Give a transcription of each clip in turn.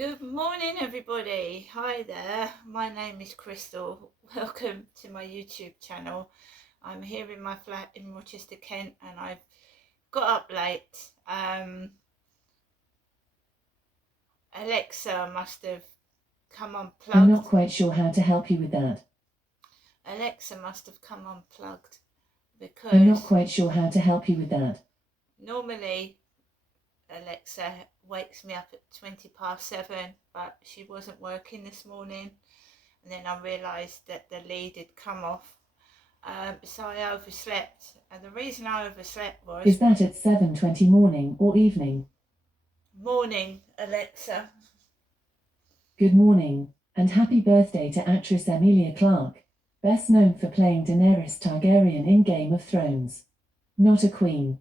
Good morning, everybody. Hi there. My name is Crystal. Welcome to my YouTube channel. I'm here in my flat in Rochester, Kent, and I've got up late. Alexa must have come unplugged. I'm not quite sure how to help you with that. Alexa must have come unplugged because I'm not quite sure how to help you with that. Normally Alexa wakes me up at 7:20, but she wasn't working this morning, and then I realised that the lead had come off, so I overslept. And the reason I overslept was... Is that at 7:20 morning or evening? Morning, Alexa. Good morning, and happy birthday to actress Emilia Clarke, best known for playing Daenerys Targaryen in Game of Thrones. Not a queen,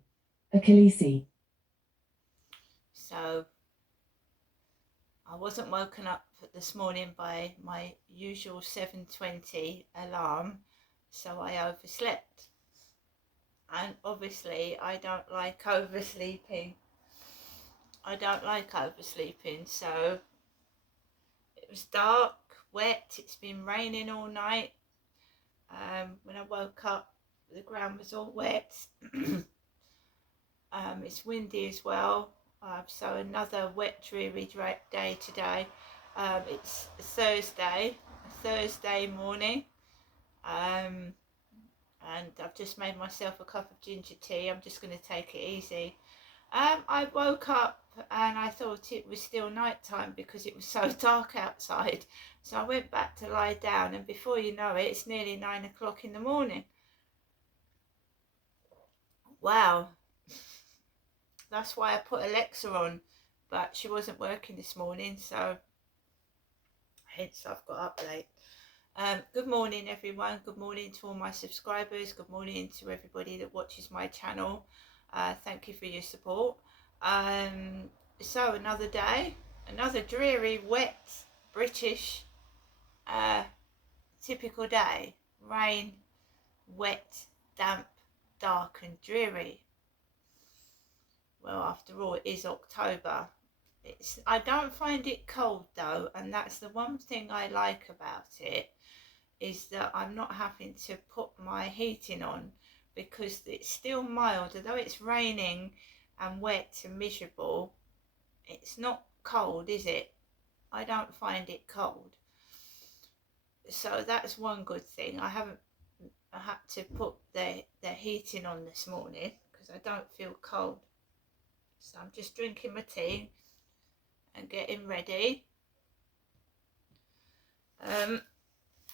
a Khaleesi. So I wasn't woken up this morning by my usual 7:20 alarm, so I overslept. And obviously I don't like oversleeping. So it was dark, wet, it's been raining all night. When I woke up, the ground was all wet. It's windy as well, so another wet, dreary day today. It's Thursday morning, and I've just made myself a cup of ginger tea. I'm just going to take it easy. I woke up and I thought it was still night time because it was so dark outside. So I went back to lie down, and before you know it, it's nearly 9 o'clock in the morning. Wow. That's why I put Alexa on, but she wasn't working this morning, so hence I've got up late. Good morning, everyone. Good morning to all my subscribers. Good morning to everybody that watches my channel. Thank you for your support. So another day, another dreary, wet, British, typical day. Rain, wet, damp, dark and dreary. Well, after all, it is October. I don't find it cold though, and that's the one thing I like about it, is that I'm not having to put my heating on because it's still mild. Although it's raining and wet and miserable, it's not cold, is it? I don't find it cold. So that's one good thing. I had to put the heating on this morning because I don't feel cold. So I'm just drinking my tea and getting ready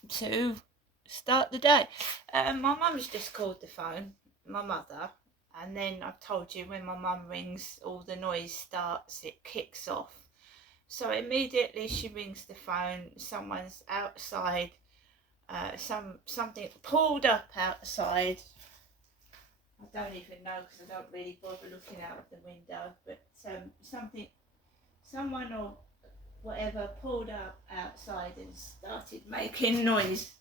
to start the day. My mum's just called the phone, my mother, and then I've told you when my mum rings, all the noise starts, it kicks off. So immediately she rings the phone, someone's outside, something pulled up outside. I don't even know because I don't really bother looking out of the window, but someone or whatever pulled up outside and started making noise.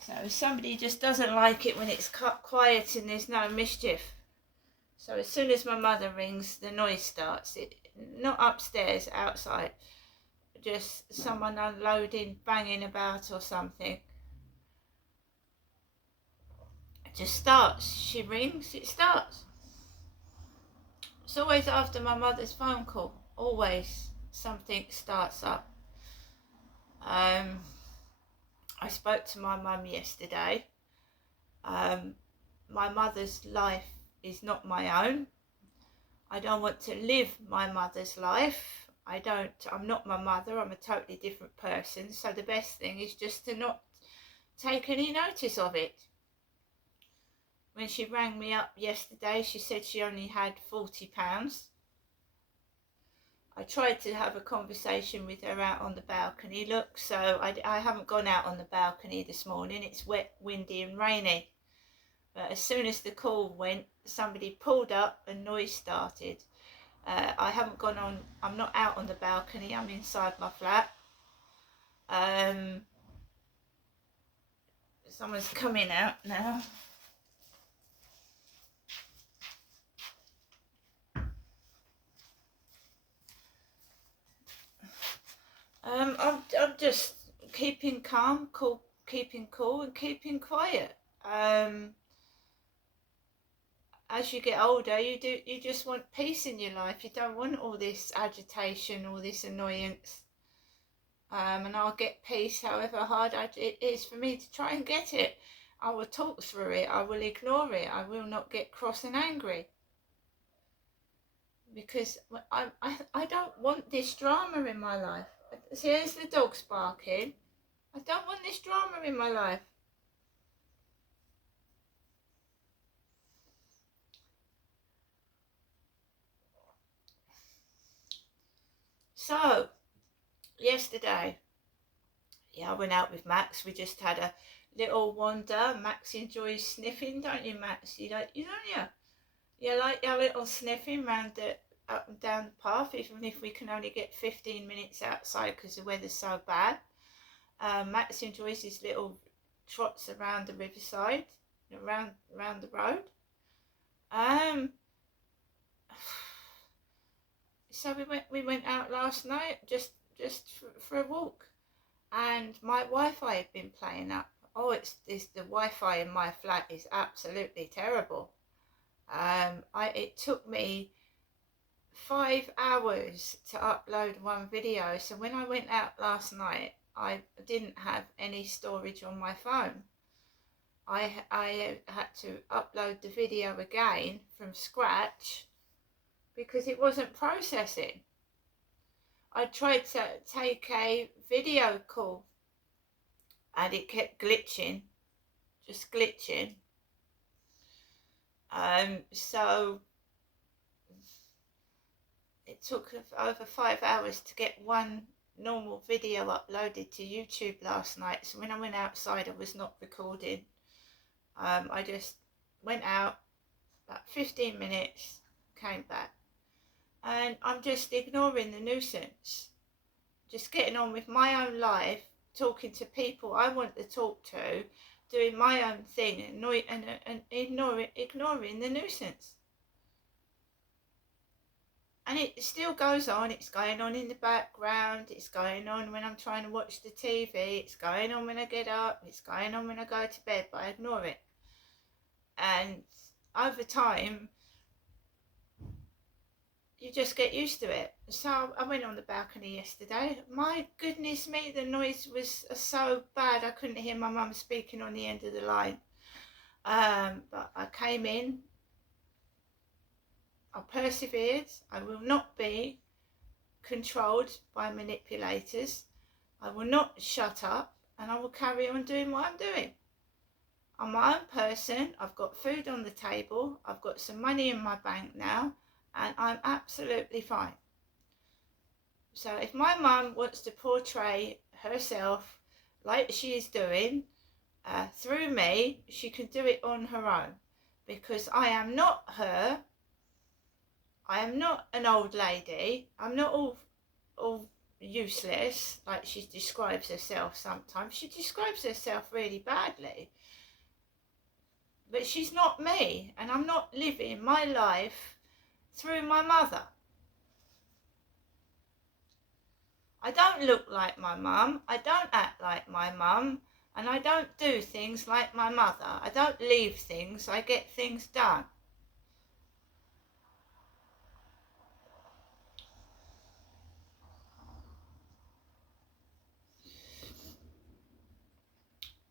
So somebody just doesn't like it when it's quiet and there's no mischief. So as soon as my mother rings, the noise starts. Not upstairs, outside. Just someone unloading, banging about or something. It just starts. She rings, it starts. It's always after my mother's phone call. Always something starts up. I spoke to my mum yesterday. My mother's life is not my own. I don't want to live my mother's life. I'm not my mother, I'm a totally different person. So the best thing is just to not take any notice of it. When she rang me up yesterday, she said she only had £40. I tried to have a conversation with her out on the balcony. Look, so I haven't gone out on the balcony this morning. It's wet, windy and rainy. But as soon as the call went, somebody pulled up and noise started. I haven't gone on, I'm not out on the balcony, I'm inside my flat. Someone's coming out now. just keeping calm, keeping cool, and keeping quiet. As you get older, you just want peace in your life. You don't want all this agitation, all this annoyance. And I'll get peace however hard it is for me to try and get it. I will talk through it. I will ignore it. I will not get cross and angry. Because I don't want this drama in my life. See, there's the dogs barking. I don't want this drama in my life. So, yesterday, I went out with Max. We just had a little wander. Max enjoys sniffing, don't you, Max? You don't you? You like your little sniffing round up and down the path, even if we can only get 15 minutes outside because the weather's so bad. Max enjoys his little trots around the riverside, around the road. So we went out last night just for a walk, and my Wi-Fi had been playing up. Oh, it's the Wi-Fi in my flat is absolutely terrible. It took me 5 hours to upload one video. So when I went out last night, I didn't have any storage on my phone. I had to upload the video again from scratch because it wasn't processing. I tried to take a video call and it kept glitching, just glitching. So it took over 5 hours to get one normal video uploaded to YouTube last night. So when I went outside, I was not recording. I just went out about 15 minutes, came back, and I'm just ignoring the nuisance, just getting on with my own life, talking to people I want to talk to, doing my own thing, and ignoring the nuisance. And it still goes on. It's going on in the background. It's going on when I'm trying to watch the TV. It's going on when I get up. It's going on when I go to bed, but I ignore it. And over time, you just get used to it. So I went on the balcony yesterday. My goodness me, the noise was so bad I couldn't hear my mum speaking on the end of the line. But I came in. I persevered. I will not be controlled by manipulators. I will not shut up, and I will carry on doing what I'm doing. I'm my own person. I've got food on the table. I've got some money in my bank now, and I'm absolutely fine. So if my mum wants to portray herself like she is doing through me, she can do it on her own, because I am not her. I am not an old lady. I'm not all useless like she describes herself sometimes. She describes herself really badly. But she's not me, and I'm not living my life through my mother. I don't look like my mum. I don't act like my mum. And I don't do things like my mother. I don't leave things. I get things done.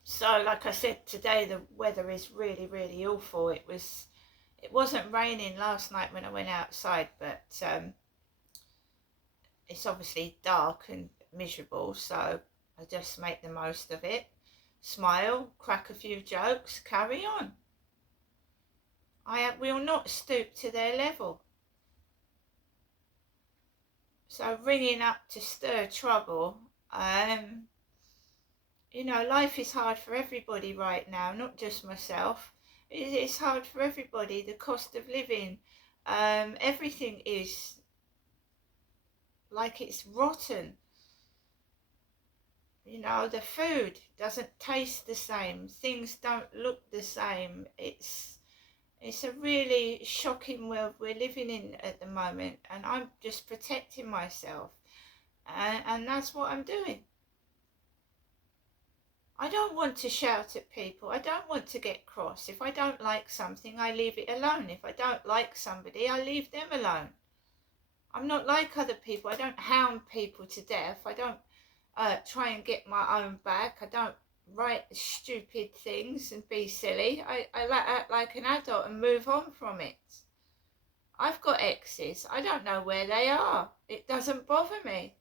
So, like I said, today the weather is really, really awful. It wasn't raining last night when I went outside, but it's obviously dark and miserable, so I just make the most of it. Smile, crack a few jokes, carry on. I will not stoop to their level. So ringing up to stir trouble, life is hard for everybody right now, not just myself. It's hard for everybody. The cost of living, everything is like it's rotten. The food doesn't taste the same. Things don't look the same. It's a really shocking world we're living in at the moment, and I'm just protecting myself, and that's what I'm doing. I don't want to shout at people. I don't want to get cross. If I don't like something, I leave it alone. If I don't like somebody, I leave them alone. I'm not like other people. I don't hound people to death. I don't try and get my own back. I don't write stupid things and be silly. I act like an adult and move on from it. I've got exes. I don't know where they are. It doesn't bother me.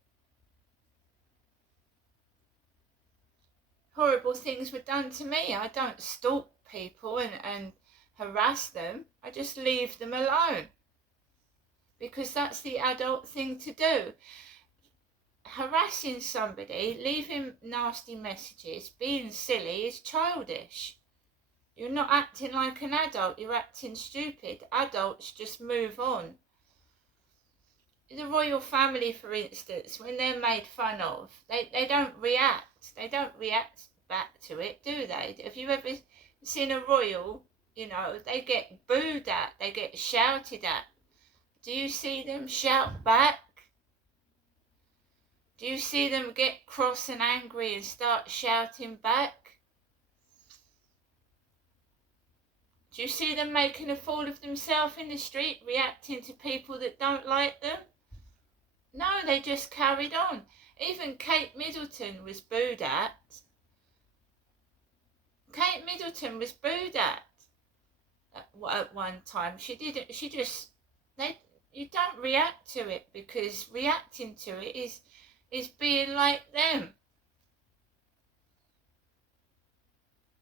Horrible things were done to me. I don't stalk people and harass them. I just leave them alone. Because that's the adult thing to do. Harassing somebody, leaving nasty messages, being silly is childish. You're not acting like an adult, you're acting stupid. Adults just move on. The royal family, for instance, when they're made fun of, they don't react. They don't react back to it, do they? Have you ever seen a royal, they get booed at, they get shouted at. Do you see them shout back? Do you see them get cross and angry and start shouting back? Do you see them making a fool of themselves in the street, reacting to people that don't like them? No, they just carried on. Even Kate Middleton was booed at. Kate Middleton was booed at one time. You don't react to it, because reacting to it is being like them.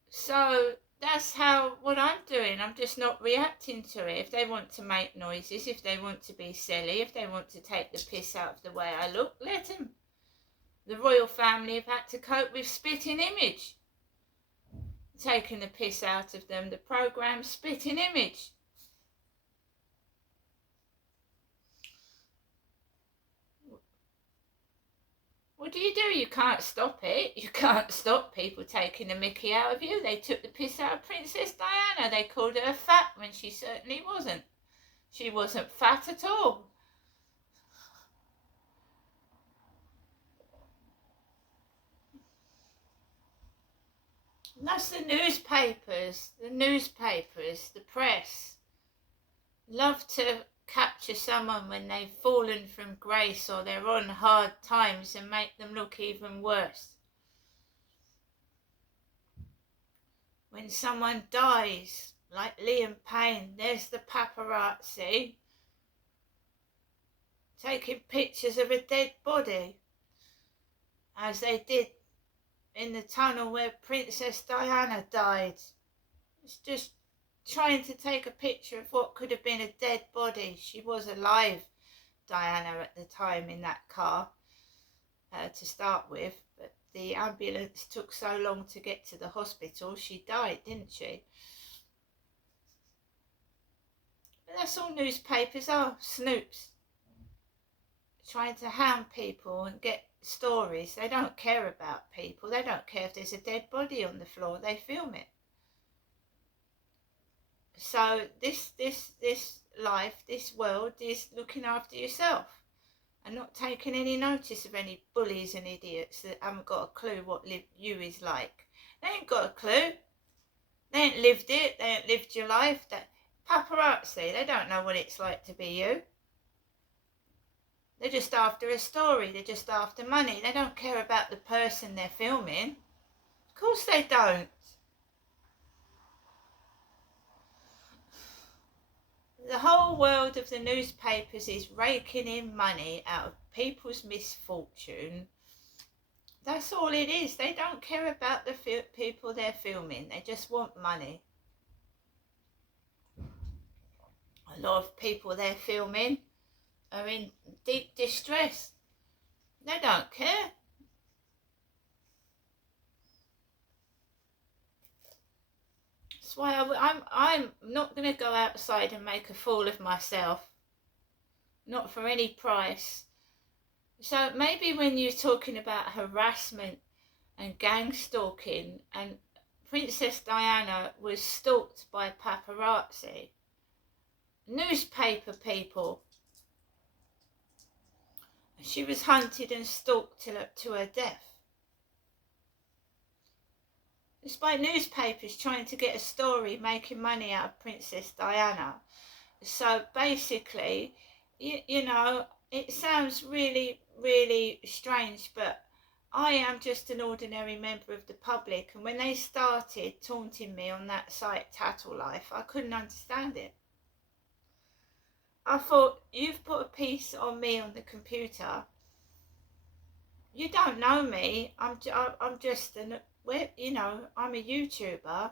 So that's what I'm doing. I'm just not reacting to it. If they want to make noises, if they want to be silly, if they want to take the piss out of the way I look, let them. The royal family have had to cope with Spitting Image, taking the piss out of them. The programme Spitting Image. What do? You can't stop it. You can't stop people taking the mickey out of you. They took the piss out of Princess Diana. They called her fat when she certainly wasn't. She wasn't fat at all. And that's the newspapers, the press. Love to capture someone when they've fallen from grace or they're on hard times and make them look even worse. When someone dies, like Liam Payne, there's the paparazzi taking pictures of a dead body, as they did in the tunnel where Princess Diana died. It's just trying to take a picture of what could have been a dead body. She was alive, Diana, at the time in that car to start with, but the ambulance took so long to get to the hospital, she died, didn't she? But that's all newspapers are, snoops, trying to hound people and get stories. They don't care about people. They don't care if there's a dead body on the floor. They film it. So this life, this world is looking after yourself and not taking any notice of any bullies and idiots that haven't got a clue what you is like. They ain't got a clue. They ain't lived it. They ain't lived your life. That paparazzi, they don't know what it's like to be you. They're just after a story. They're just after money. They don't care about the person they're filming. Of course they don't. The whole world of the newspapers is raking in money out of people's misfortune. That's all it is. They don't care about the people they're filming. They just want money. A lot of people they're filming are in deep distress. They don't care. That's why I'm not going to go outside and make a fool of myself. Not for any price. So maybe when you're talking about harassment and gang stalking, and Princess Diana was stalked by paparazzi, newspaper people, she was hunted and stalked to her death. It's by newspapers trying to get a story making money out of Princess Diana. So basically, you know, it sounds really, really strange, but I am just an ordinary member of the public, and when they started taunting me on that site, Tattle Life, I couldn't understand it. I thought, you've put a piece on me on the computer. You don't know me. I'm just you know, I'm a YouTuber,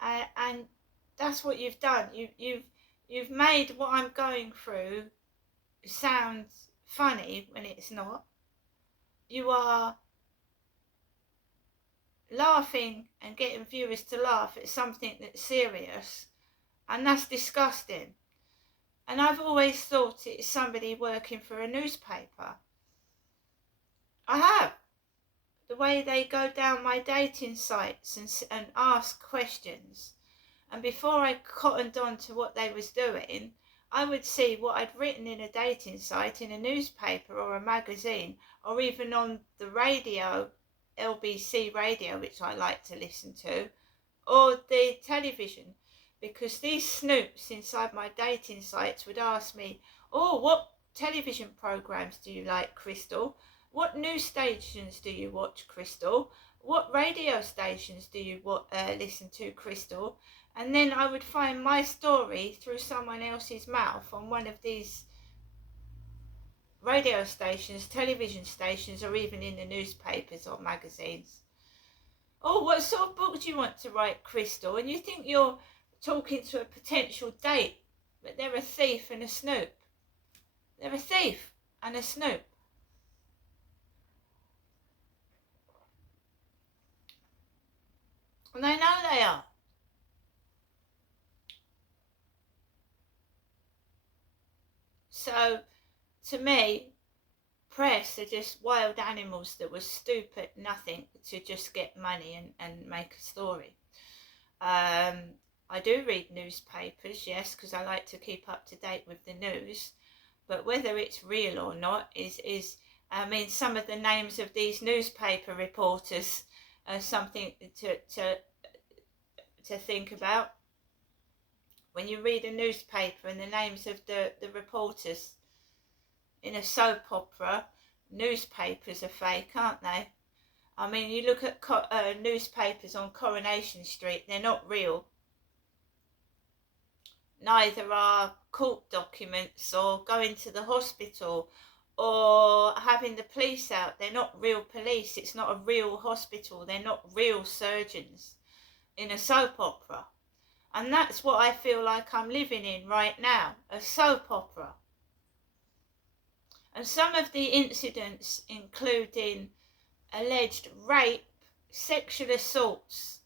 and that's what you've done. You've made what I'm going through sound funny when it's not. You are laughing and getting viewers to laugh at something that's serious, and that's disgusting. And I've always thought it's somebody working for a newspaper. I have. The way they go down my dating sites and ask questions. And before I cottoned on to what they was doing, I would see what I'd written in a dating site, in a newspaper or a magazine, or even on the radio, LBC radio, which I like to listen to, or the television, because these snoops inside my dating sites would ask me, oh, what television programs do you like, Crystal? What news stations do you watch, Crystal? What radio stations do you listen to, Crystal? And then I would find my story through someone else's mouth on one of these radio stations, television stations, or even in the newspapers or magazines. Oh, what sort of book do you want to write, Crystal? And you think you're talking to a potential date, but they're a thief and a snoop. They're a thief and a snoop. And they know they are. So, to me, press are just wild animals that will stoop at nothing to just get money and make a story. I do read newspapers, yes, because I like to keep up to date with the news. But whether it's real or not is I mean, some of the names of these newspaper reporters are something to think about. When you read a newspaper and the names of the reporters in a soap opera, newspapers are fake, aren't they? I mean, you look at newspapers on Coronation Street, they're not real. Neither are court documents or going to the hospital or having the police out. They're not real police. It's not a real hospital. They're not real surgeons in a soap opera. And that's what I feel like I'm living in right now, a soap opera. And some of the incidents, including alleged rape, sexual assaults,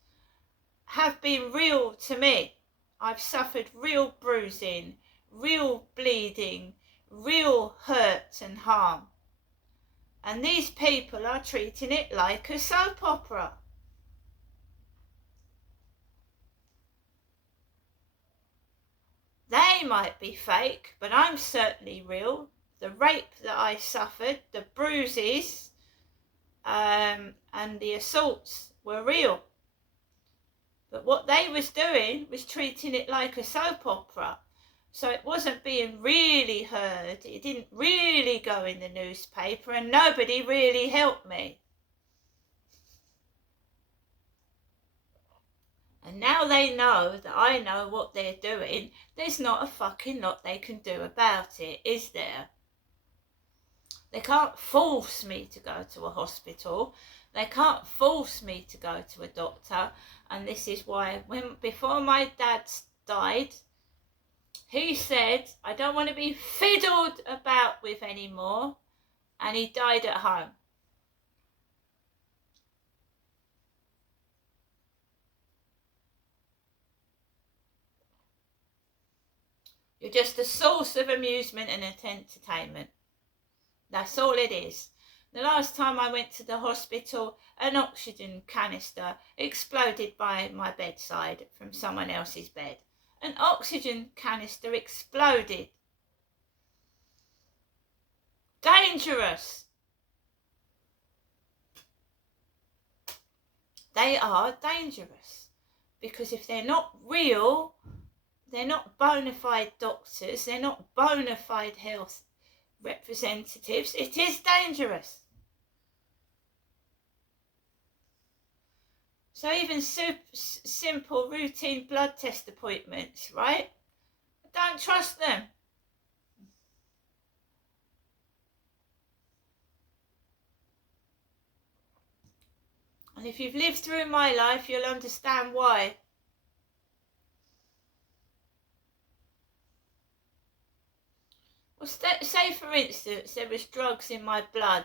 have been real to me. I've suffered real bruising, real bleeding, real hurt and harm. And these people are treating it like a soap opera. They might be fake, but I'm certainly real. The rape that I suffered, the bruises, and the assaults were real. But what they was doing was treating it like a soap opera. So it wasn't being really heard. It didn't really go in the newspaper, and nobody really helped me. And now they know that I know what they're doing. There's not a fucking lot they can do about it, is there? They can't force me to go to a hospital. They can't force me to go to a doctor. And this is why, before my dad died, he said, I don't want to be fiddled about with anymore. And he died at home. You're just a source of amusement and entertainment. That's all it is. The last time I went to the hospital, an oxygen canister exploded by my bedside from someone else's bed. An oxygen canister exploded. Dangerous. They are dangerous, because if they're not real, they're not bona fide doctors, they're not bona fide health representatives, it is dangerous. So even simple routine blood test appointments, right? I don't trust them. And if you've lived through my life, you'll understand why. Well, say for instance, there was drugs in my blood,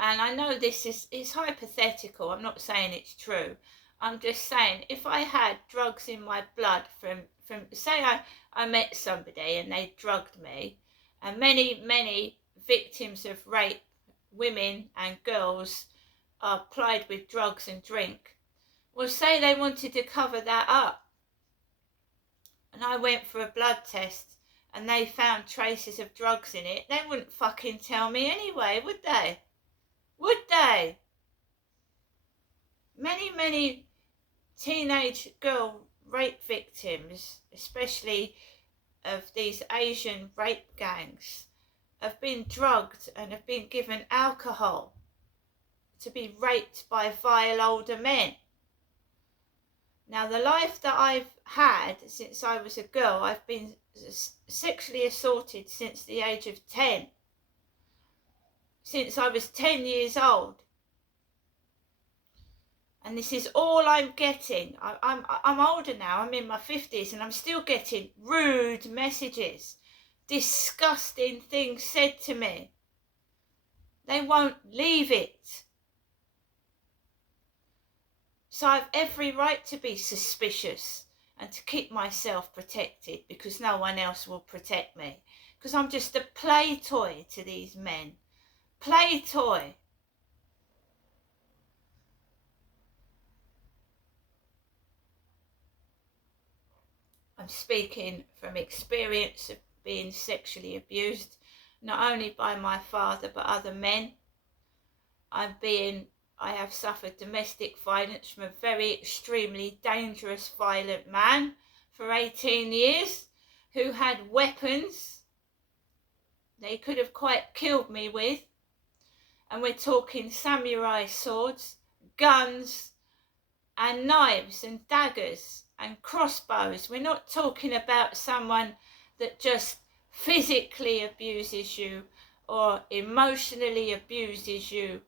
and I know this is hypothetical, I'm not saying it's true. I'm just saying, if I had drugs in my blood from say I met somebody and they drugged me, and many victims of rape, women and girls, are plied with drugs and drink. Well, say they wanted to cover that up, and I went for a blood test and they found traces of drugs in it, they wouldn't fucking tell me anyway, would they? Would they? Many teenage girl rape victims, especially of these Asian rape gangs, have been drugged and have been given alcohol to be raped by vile older men. Now, the life that I've had since I was a girl, I've been sexually assaulted since the age of 10. Since I was 10 years old. And this is all I'm getting. I'm older now, I'm in my 50s, and I'm still getting rude messages, disgusting things said to me. They won't leave it. So I have every right to be suspicious and to keep myself protected, because no one else will protect me. Because I'm just a play toy to these men. Play toy. I'm speaking from experience of being sexually abused, not only by my father but other men. I have suffered domestic violence from a very extremely dangerous, violent man for 18 years who had weapons they could have quite killed me with. And we're talking samurai swords, guns, and knives and daggers and crossbows. We're not talking about someone that just physically abuses you or emotionally abuses you.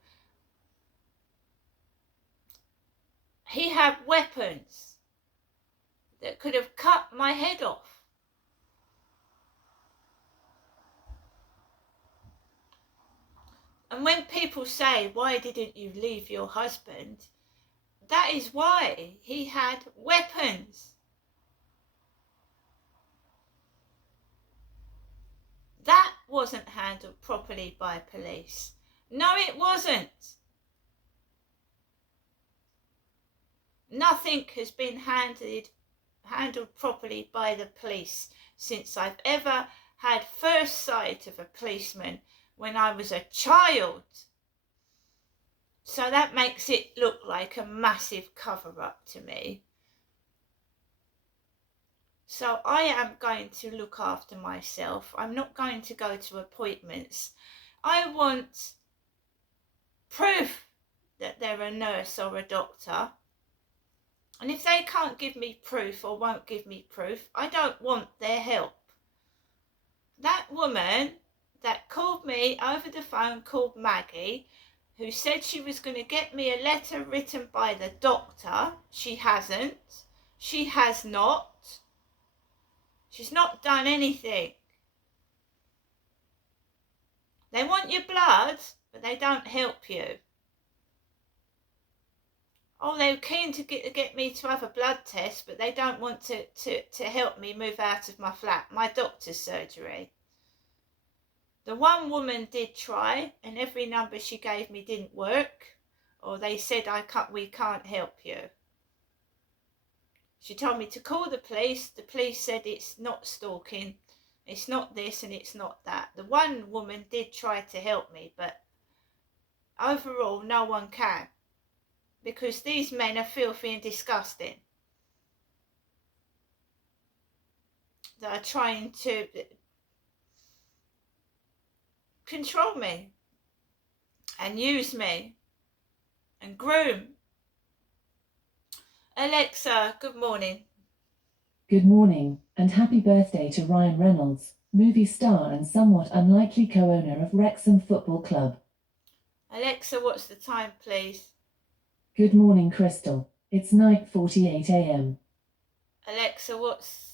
He had weapons that could have cut my head off. And when people say, why didn't you leave your husband? That is why. He had weapons. That wasn't handled properly by police. No, it wasn't. Nothing has been handled properly by the police since I've ever had first sight of a policeman when I was a child. So that makes it look like a massive cover-up to me. So I am going to look after myself. I'm not going to go to appointments. I want proof that they're a nurse or a doctor. And if they can't give me proof or won't give me proof, I don't want their help. That woman that called me over the phone, called Maggie, who said she was going to get me a letter written by the doctor, she hasn't. She has not. She's not done anything. They want your blood, but they don't help you. Oh, they're keen to get me to have a blood test, but they don't want to help me move out of my flat, my doctor's surgery. The one woman did try, and every number she gave me didn't work, or they said we can't help you. She told me to call the police. The police said it's not stalking, it's not this and it's not that. The one woman did try to help me, but overall no one can. because these men are filthy and disgusting. That are trying to control me and use me and groom. Alexa, good morning. Good morning, and happy birthday to Ryan Reynolds, movie star and somewhat unlikely co-owner of Wrexham Football Club. Alexa, what's the time, please? Good morning, Crystal. It's 9:48 a.m. Alexa, what's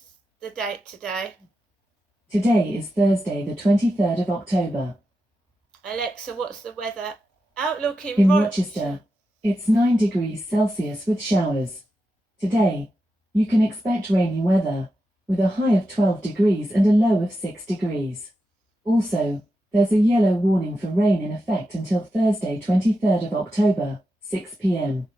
the date today? Today is Thursday, the 23rd of October. Alexa, what's the weather outlook In Rochester, it's 9 degrees Celsius with showers. Today, you can expect rainy weather, with a high of 12 degrees and a low of 6 degrees. Also, there's a yellow warning for rain in effect until Thursday, 23rd of October, 6 p.m.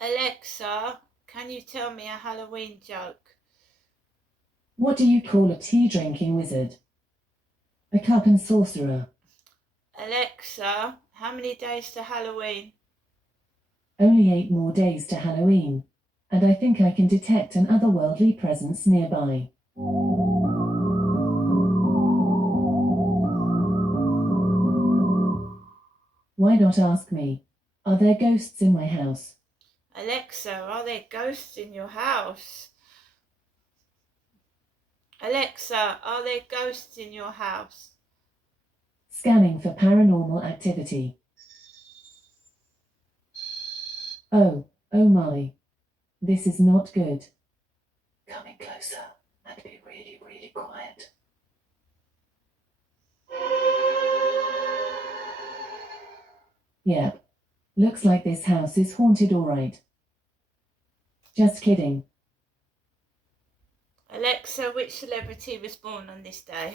Alexa, can you tell me a Halloween joke? What do you call a tea-drinking wizard? A cup and sorcerer. Alexa, how many days to Halloween? Only 8 more days to Halloween, and I think I can detect an otherworldly presence nearby. Why not ask me? Are there ghosts in my house? Alexa, are there ghosts in your house? Alexa, are there ghosts in your house? Scanning for paranormal activity. Oh my. This is not good. Coming closer and be really, really quiet. Yep. Looks like this house is haunted, alright. Just kidding. Alexa, which celebrity was born on this day?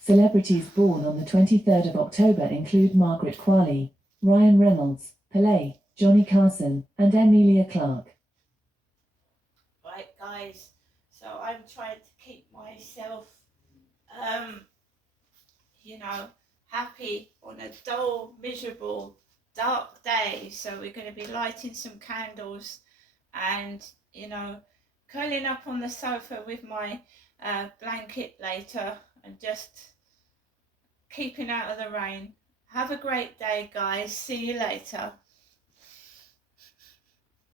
Celebrities born on the 23rd of October include Margaret Qualley, Ryan Reynolds, Pelé, Johnny Carson, and Emilia Clarke. Right, guys, so I'm trying to keep myself, happy on a dull, miserable, dark day. So we're going to be lighting some candles and, curling up on the sofa with my blanket later and just keeping out of the rain. Have a great day, guys. See you later.